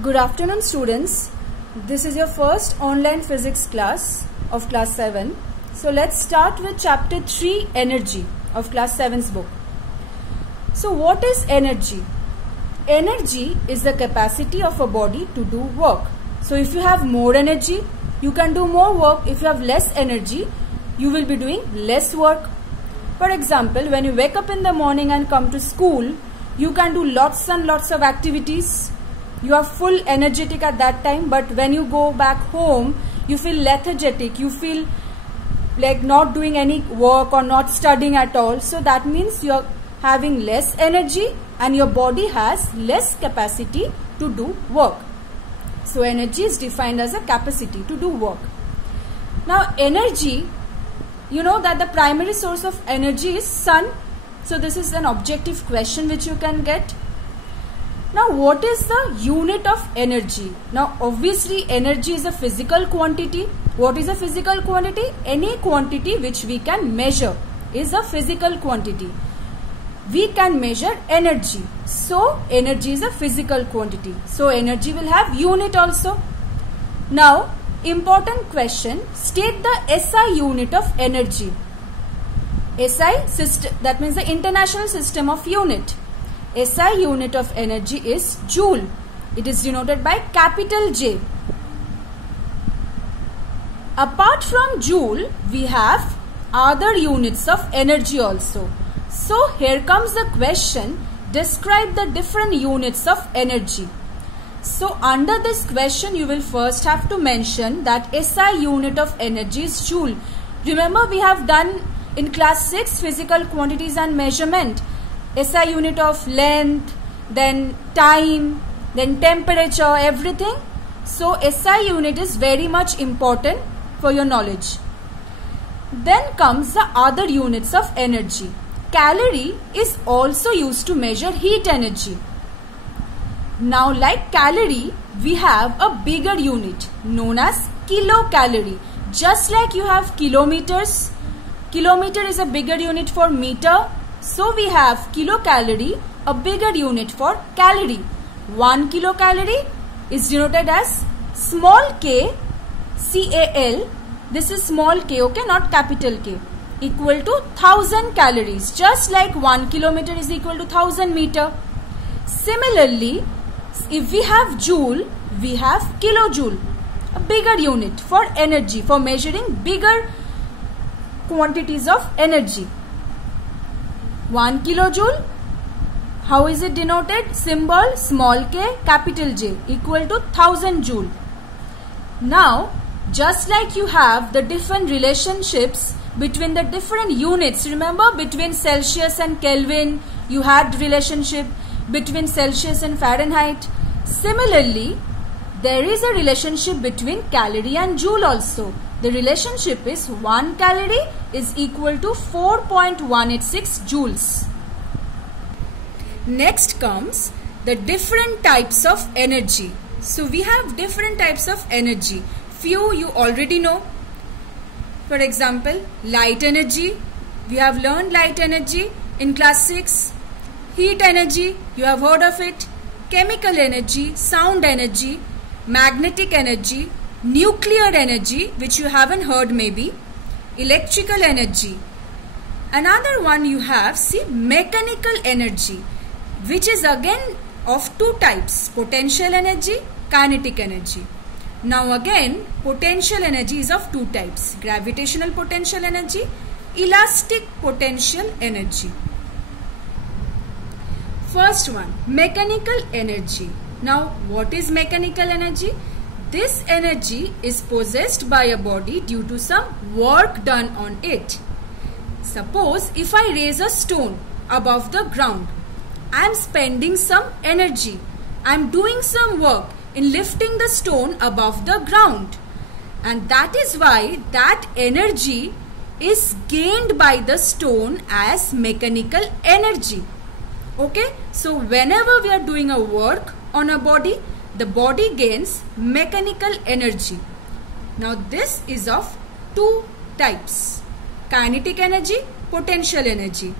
Good afternoon, students. This is your first online physics class of class 7. So let's start with chapter 3, energy of class 7's book. So what is energy? Energy is the capacity of a body to do work. So if you have more energy, you can do more work. If you have less energy, you will be doing less work. For example, when you wake up in the morning and come to school, you can do lots and lots of activities. You are full energetic at that time, but when you go back home, you feel lethargic. You feel like not doing any work or not studying at all. So that means you are having less energy and your body has less capacity to do work. So energy is defined as a capacity to do work. Now energy, you know that the primary source of energy is sun. So this is an objective question which you can get. Now what is the unit of energy? Now obviously energy is a physical quantity. What is a physical quantity? Any quantity which we can measure is a physical quantity. We can measure energy. So energy is a physical quantity. So energy will have unit also. Now important question, state the SI unit of energy. SI system, that means the International System of Unit. SI unit of energy is joule. It is denoted by capital J. Apart from joule, we have other units of energy also. So here comes the question, describe the different units of energy. So under this question, you will first have to mention that SI unit of energy is joule. Remember, we have done in class 6 physical quantities and measurement. SI unit of length, then time, then temperature, everything. So SI unit is very much important for your knowledge. Then comes the other units of energy. Calorie is also used to measure heat energy. Now like calorie, we have a bigger unit known as kilocalorie. Just like you have kilometers, kilometer is a bigger unit for meter. So we have kilocalorie, a bigger unit for calorie. 1 kilocalorie is denoted as small k, CAL. This is small k, okay, not capital K. Equal to 1000 calories. Just like 1 kilometer is equal to 1000 meter. Similarly, if we have joule, we have kilojoule, a bigger unit for energy, for measuring bigger quantities of energy. 1 kilojoule, how is it denoted? Symbol small k, capital J, equal to 1000 joule. Now, just like you have the different relationships between the different units, remember between Celsius and Kelvin, you had relationship between Celsius and Fahrenheit. Similarly, there is a relationship between calorie and joule also. The relationship is 1 calorie is equal to 4.186 joules. Next comes the different types of energy. So we have different types of energy. Few you already know. For example, light energy. We have learned light energy in class 6. Heat energy, you have heard of it. Chemical energy, sound energy, magnetic energy, nuclear energy, which you haven't heard maybe, electrical energy. Another one you have, see, mechanical energy, which is again of two types, potential energy, kinetic energy. Now again, potential energy is of two types, gravitational potential energy, elastic potential energy. First one, mechanical energy. Now what is mechanical energy? This energy is possessed by a body due to some work done on it. Suppose if I raise a stone above the ground, I am spending some energy. I am doing some work in lifting the stone above the ground. And that is why that energy is gained by the stone as mechanical energy. Okay, so whenever we are doing a work on a body, the body gains mechanical energy. Now this is of two types, kinetic energy, potential energy.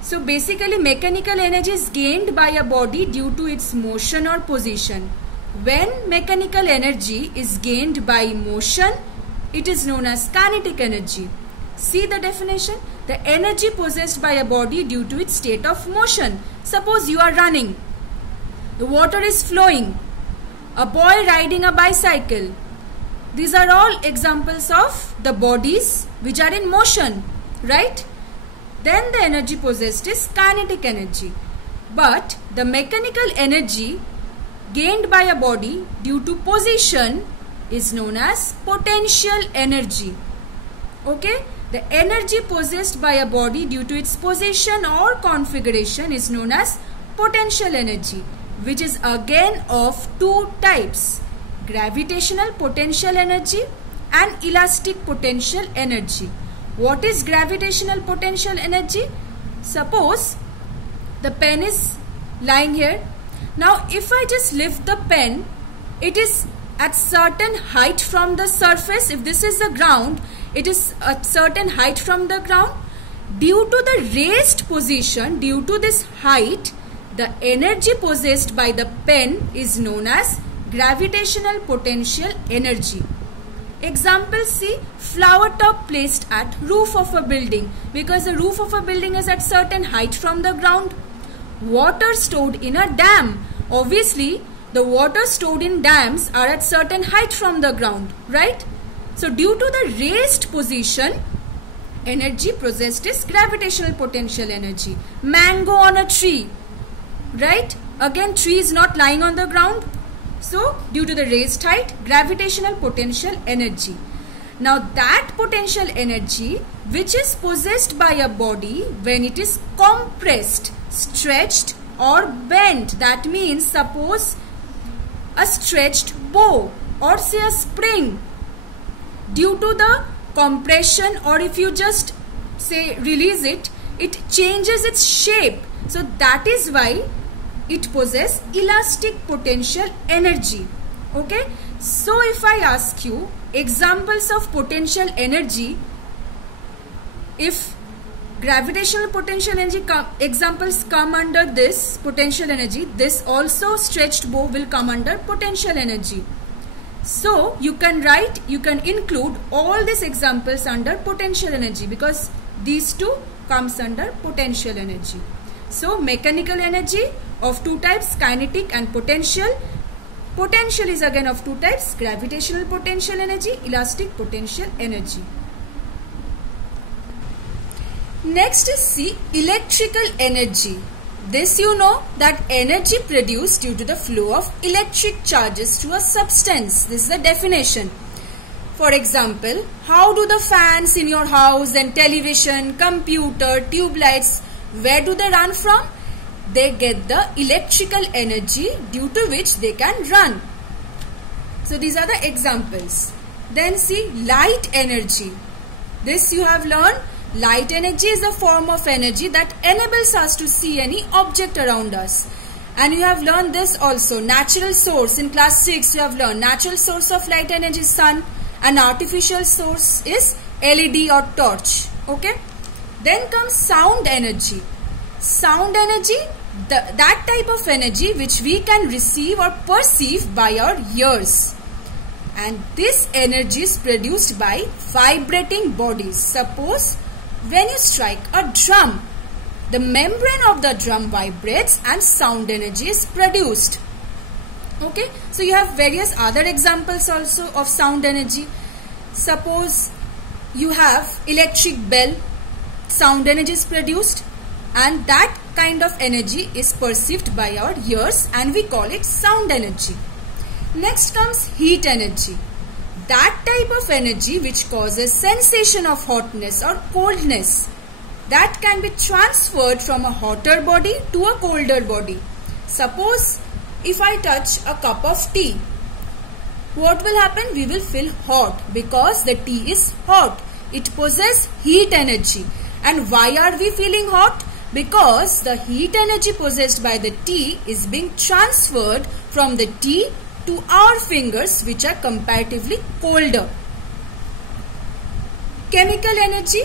So basically mechanical energy is gained by a body due to its motion or position. When mechanical energy is gained by motion, it is known as kinetic energy. See the definition? The energy possessed by a body due to its state of motion. Suppose you are running. The water is flowing. A boy riding a bicycle. These are all examples of the bodies which are in motion, right? Then the energy possessed is kinetic energy. But the mechanical energy gained by a body due to position is known as potential energy. Okay? The energy possessed by a body due to its position or configuration is known as potential energy, which is again of two types: gravitational potential energy and elastic potential energy. What is gravitational potential energy? Suppose the pen is lying here. Now if I just lift the pen, it is at certain height from the surface. If this is the ground, it is a certain height from the ground. Due to the raised position, due to this height, the energy possessed by the pen is known as gravitational potential energy. Example C, flower top placed at roof of a building. Because the roof of a building is at certain height from the ground. Water stored in a dam. Obviously, the water stored in dams are at certain height from the ground, right? So due to the raised position, energy possessed is gravitational potential energy. Mango on a tree, right? Again, tree is not lying on the ground. So due to the raised height, gravitational potential energy. Now that potential energy which is possessed by a body when it is compressed, stretched or bent, that means suppose a stretched bow or say a spring, due to the compression, or if you just say release it, it changes its shape. So that is why it possesses elastic potential energy. Okay, so if I ask you examples of potential energy, if gravitational potential energy examples come under this potential energy, this also stretched bow will come under potential energy. So you can write, you can include all these examples under potential energy because these two comes under potential energy. So mechanical energy of two types, kinetic and potential. Potential is again of two types, gravitational potential energy, elastic potential energy. Next is C, electrical energy. This you know that energy produced due to the flow of electric charges to a substance. This is the definition. For example, how do the fans in your house and television, computer, tube lights, where do they run from? They get the electrical energy due to which they can run. So these are the examples. Then see, light energy. This you have learned. Light energy is a form of energy that enables us to see any object around us. And you have learned this also. Natural source. In class 6 you have learned natural source of light energy is sun and artificial source is LED or torch. Okay. Then comes sound energy. Sound energy, that type of energy which we can receive or perceive by our ears. And this energy is produced by vibrating bodies. Suppose when you strike a drum, the membrane of the drum vibrates and sound energy is produced. Okay, so you have various other examples also of sound energy. Suppose you have electric bell, sound energy is produced, and that kind of energy is perceived by our ears and we call it sound energy. Next comes heat energy. That type of energy which causes sensation of hotness or coldness, that can be transferred from a hotter body to a colder body. Suppose if I touch a cup of tea, what will happen? We will feel hot because the tea is hot. It possesses heat energy. And why are we feeling hot? Because the heat energy possessed by the tea is being transferred from the tea to our fingers, which are comparatively colder. Chemical energy,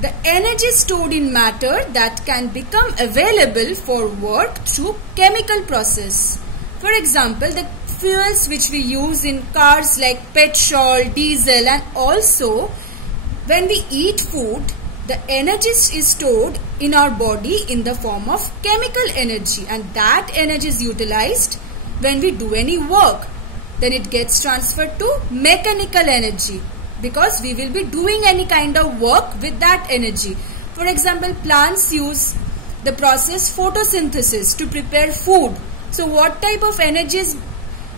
the energy stored in matter that can become available for work through chemical process. For example, the fuels which we use in cars like petrol, diesel, and also when we eat food, the energy is stored in our body in the form of chemical energy, and that energy is utilized when we do any work. Then it gets transferred to mechanical energy because we will be doing any kind of work with that energy. For example, plants use the process photosynthesis to prepare food. So what type of energy is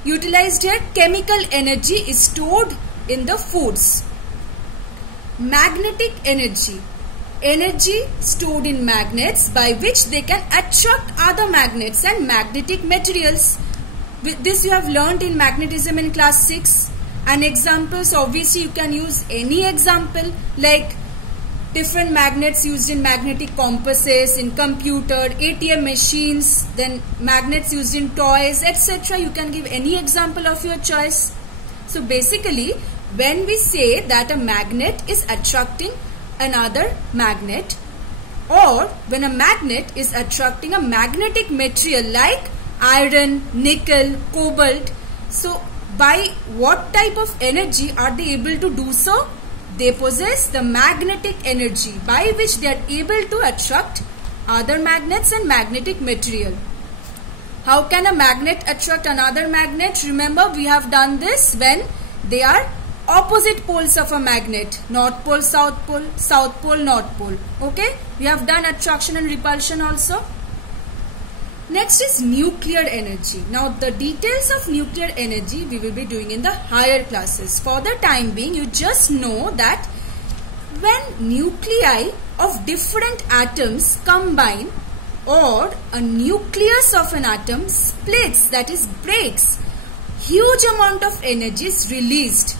utilized here? Chemical energy is stored in the foods. Magnetic energy. Energy stored in magnets by which they can attract other magnets and magnetic materials. With this you have learned in magnetism in class 6. And examples, obviously you can use any example like different magnets used in magnetic compasses, in computer, ATM machines, then magnets used in toys, etc. You can give any example of your choice. So basically, when we say that a magnet is attracting another magnet, or when a magnet is attracting a magnetic material like iron, nickel, cobalt, so by what type of energy are they able to do so? They possess the magnetic energy by which they are able to attract other magnets and magnetic material. How can a magnet attract another magnet? Remember, we have done this when they are opposite poles of a magnet. North pole, south pole, north pole. Okay? We have done attraction and repulsion also. Next is nuclear energy. Now the details of nuclear energy we will be doing in the higher classes. For the time being, you just know that when nuclei of different atoms combine or a nucleus of an atom splits, that is breaks, huge amount of energy is released.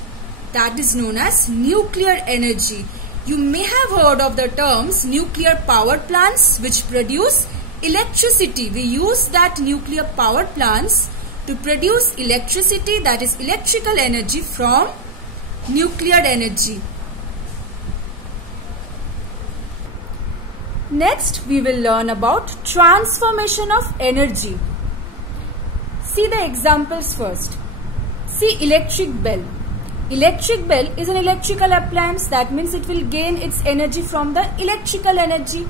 That is known as nuclear energy. You may have heard of the terms nuclear power plants which produce electricity. We use that nuclear power plants to produce electricity, that is electrical energy from nuclear energy. Next, we will learn about transformation of energy. See the examples first. See electric bell. Electric bell is an electrical appliance. That means it will gain its energy from the electrical energy.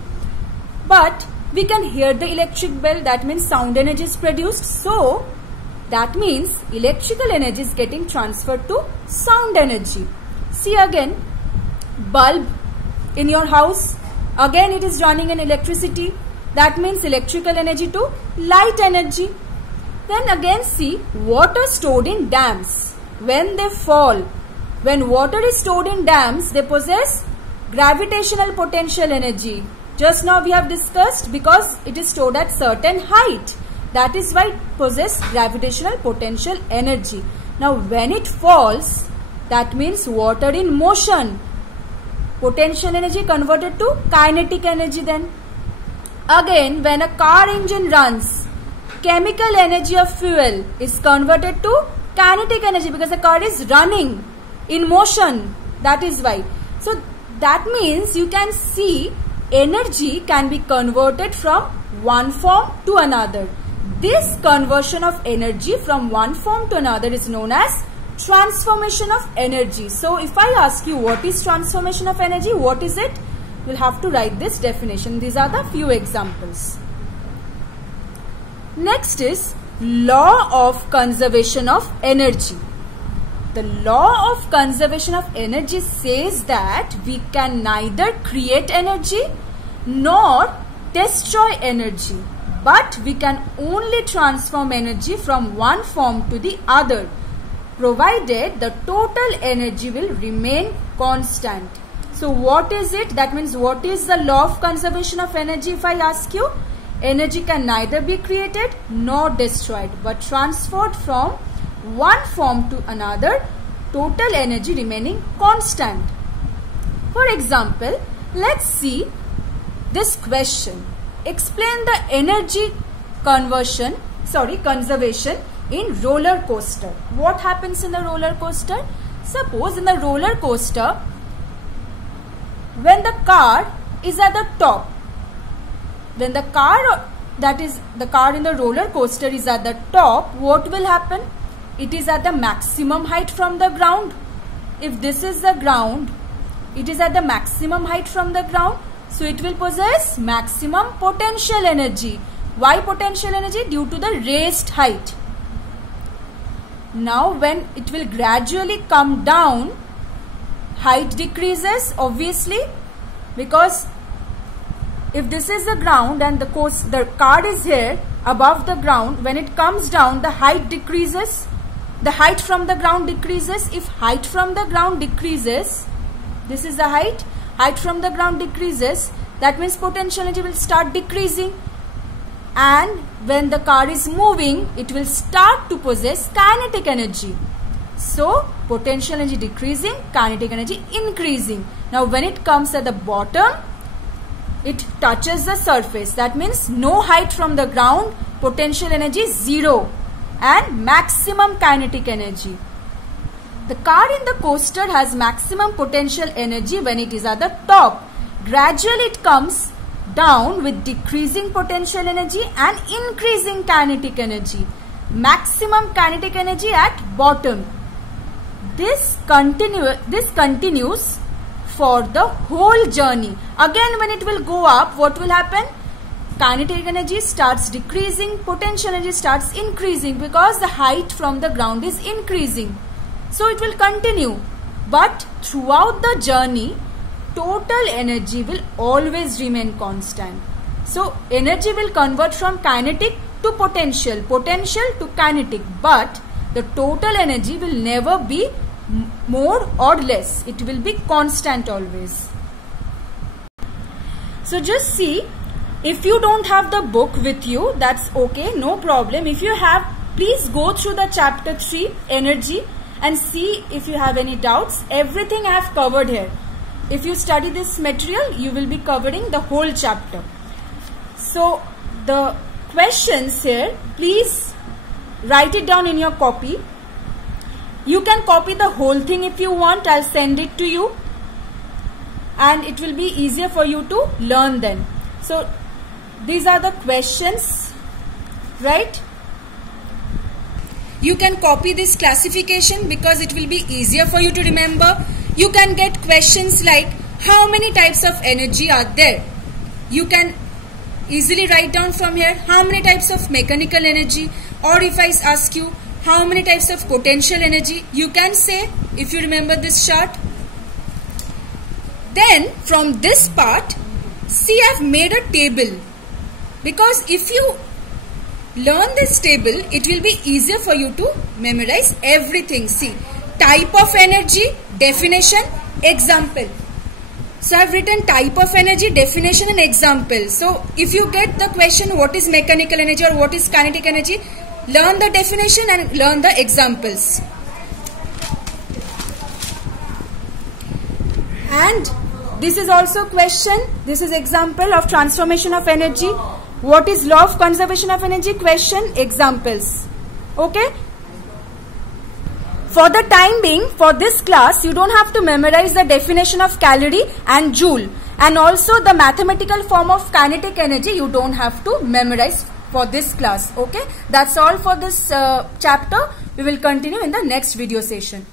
But we can hear the electric bell, that means sound energy is produced. So that means electrical energy is getting transferred to sound energy. See again, bulb in your house, again it is running an electricity. That means electrical energy to light energy. Then again see water stored in dams. When they fall, when water is stored in dams, they possess gravitational potential energy. Just now we have discussed, because it is stored at certain height. That is why it possesses gravitational potential energy. Now when it falls, that means water in motion. Potential energy converted to kinetic energy then. Again, when a car engine runs, chemical energy of fuel is converted to kinetic energy because the car is running in motion. That is why. So that means you can see energy can be converted from one form to another. This conversion of energy from one form to another is known as transformation of energy. So if I ask you what is transformation of energy, what is it? You'll have to write this definition. These are the few examples. Next is law of conservation of energy. The law of conservation of energy says that we can neither create energy nor destroy energy, but we can only transform energy from one form to the other, provided the total energy will remain constant. So what is it? That means what is the law of conservation of energy? If I ask you, energy can neither be created nor destroyed, but transferred from one form to another, total energy remaining constant. For example, let's see this question. Explain the energy conservation in roller coaster. What happens in the roller coaster? Suppose in the roller coaster, when the car is at the top, when the car, that is the car in the roller coaster is at the top, what will happen? it is at the maximum height from the ground. If this is the ground, it is at the maximum height from the ground. So it will possess maximum potential energy. Why potential energy? Due to the raised height. Now when it will gradually come down, height decreases obviously, because if this is the ground and the card is here above the ground, when it comes down, the height decreases. The height from the ground decreases. If height from the ground decreases, this is the height from the ground decreases, that means potential energy will start decreasing. And when the car is moving, it will start to possess kinetic energy. So potential energy decreasing, kinetic energy increasing. Now when it comes at the bottom, it touches the surface. That means no height from the ground, potential energy 0 and maximum kinetic energy. The car in the coaster has maximum potential energy when it is at the top. Gradually it comes down with decreasing potential energy and increasing kinetic energy. Maximum kinetic energy at bottom. This continues for the whole journey. Again, when it will go up, what will happen? Kinetic energy starts decreasing, potential energy starts increasing, because the height from the ground is increasing. So it will continue. But throughout the journey, total energy will always remain constant. So energy will convert from kinetic to potential, potential to kinetic, but the total energy will never be more or less. It will be constant always. So just see, if you don't have the book with you, that's okay, no problem. If you have, please go through the chapter 3, energy, and see if you have any doubts. Everything I have covered here. If you study this material, you will be covering the whole chapter. So the questions here, please write it down in your copy. You can copy the whole thing if you want. I'll send it to you, and it will be easier for you to learn then. So these are the questions, right? You can copy this classification because it will be easier for you to remember. You can get questions like, how many types of energy are there? You can easily write down from here, how many types of mechanical energy, or if I ask you, how many types of potential energy, you can say, if you remember this chart. Then from this part, see, I've made a table, because if you learn this table, it will be easier for you to memorize everything. See, type of energy, definition, example. So I've written type of energy, definition and example. So if you get the question what is mechanical energy or what is kinetic energy, learn the definition and learn the examples. And this is also question. This is example of transformation of energy. What is law of conservation of energy? Question, examples. Okay. For the time being, for this class, you don't have to memorize the definition of calorie and joule. And also the mathematical form of kinetic energy, you don't have to memorize for this class. Okay. That's all for this chapter. We will continue in the next video session.